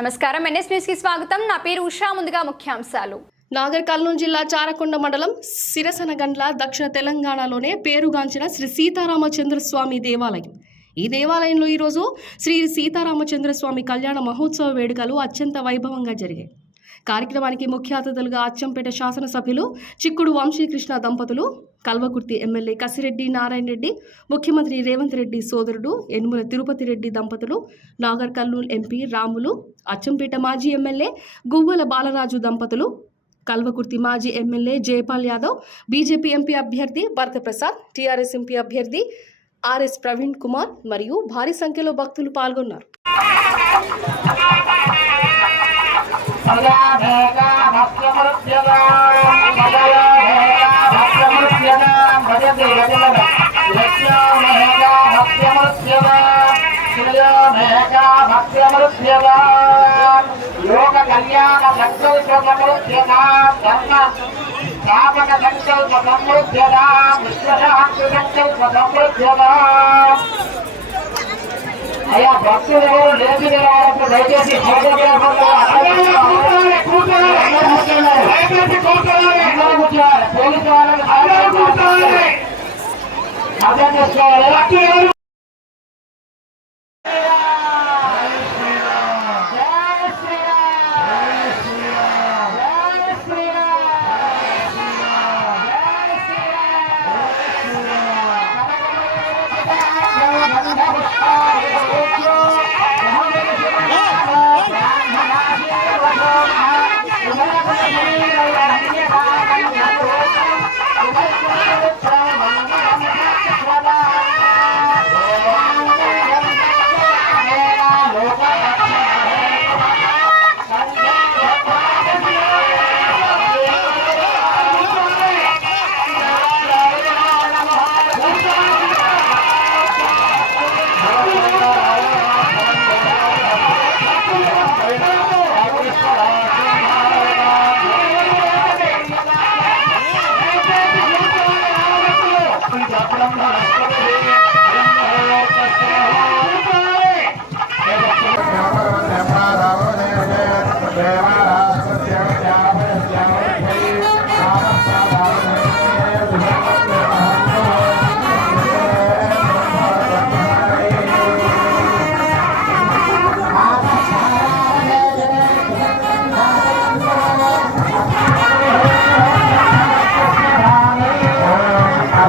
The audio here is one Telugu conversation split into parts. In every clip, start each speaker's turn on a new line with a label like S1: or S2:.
S1: నమస్కారం. ఎన్ఎస్ న్యూస్కి స్వాగతం. నా పేరు ఉషా. ముందుగా ముఖ్యాంశాలు.
S2: నాగర్ కర్నూలు జిల్లా చారకొండ మండలం సిరసనగండ్ల దక్షిణ తెలంగాణలోనే పేరుగాంచిన శ్రీ సీతారామచంద్ర స్వామి దేవాలయం. ఈ దేవాలయంలో ఈరోజు శ్రీ సీతారామచంద్ర స్వామి కళ్యాణ మహోత్సవ వేడుకలు అత్యంత వైభవంగా జరిగాయి. కార్యక్రమానికి ముఖ్య అతిథులుగా అచ్చంపేట శాసనసభ్యులు చిక్కుడు వంశీకృష్ణ దంపతులు కల్వకుర్తి ఎమ్మెల్యే కసిరెడ్డి నారాయణ రెడ్డి ముఖ్యమంత్రి రేవంత్ రెడ్డి సోదరుడు యనుమల తిరుపతి రెడ్డి దంపతులు నాగర్ కర్నూలు ఎంపీ రాములు అచ్చంపేట మాజీ ఎమ్మెల్యే గువ్వల బాలరాజు దంపతులు కల్వకుర్తి మాజీ MLA Jaipal Yadav BJP MP అభ్యర్థి భరతప్రసాద్ టీఆర్ఎస్ ఎంపీ అభ్యర్థి ఆర్ఎస్ ప్రవీణ్ కుమార్ మరియు భారీ సంఖ్యలో భక్తులు పాల్గొన్నారు.
S3: లోక కళ్యాణ సంకల్పమృత్యనా ధర్మ స్థాపక సంకల్ప విశ్వశాంతి అయ్యా భక్తులు లేచి నిలవాలంటే దయచేసి కూర్చోవాలి పోలీసు వాళ్ళ అర్థం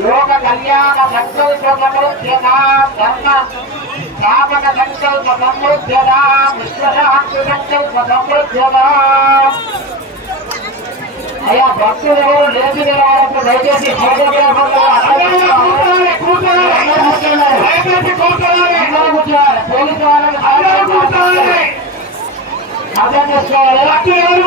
S3: లోక కళ్యాణ సంకల్పమృత్యనా స్థాపక సంకల్ప విశ్వశాంతి సంకల్ప అయ్యా భక్తులు ఎవరు లేచి దయచేసి పోలీసు వాళ్ళని అర్థం చేసుకోవాలి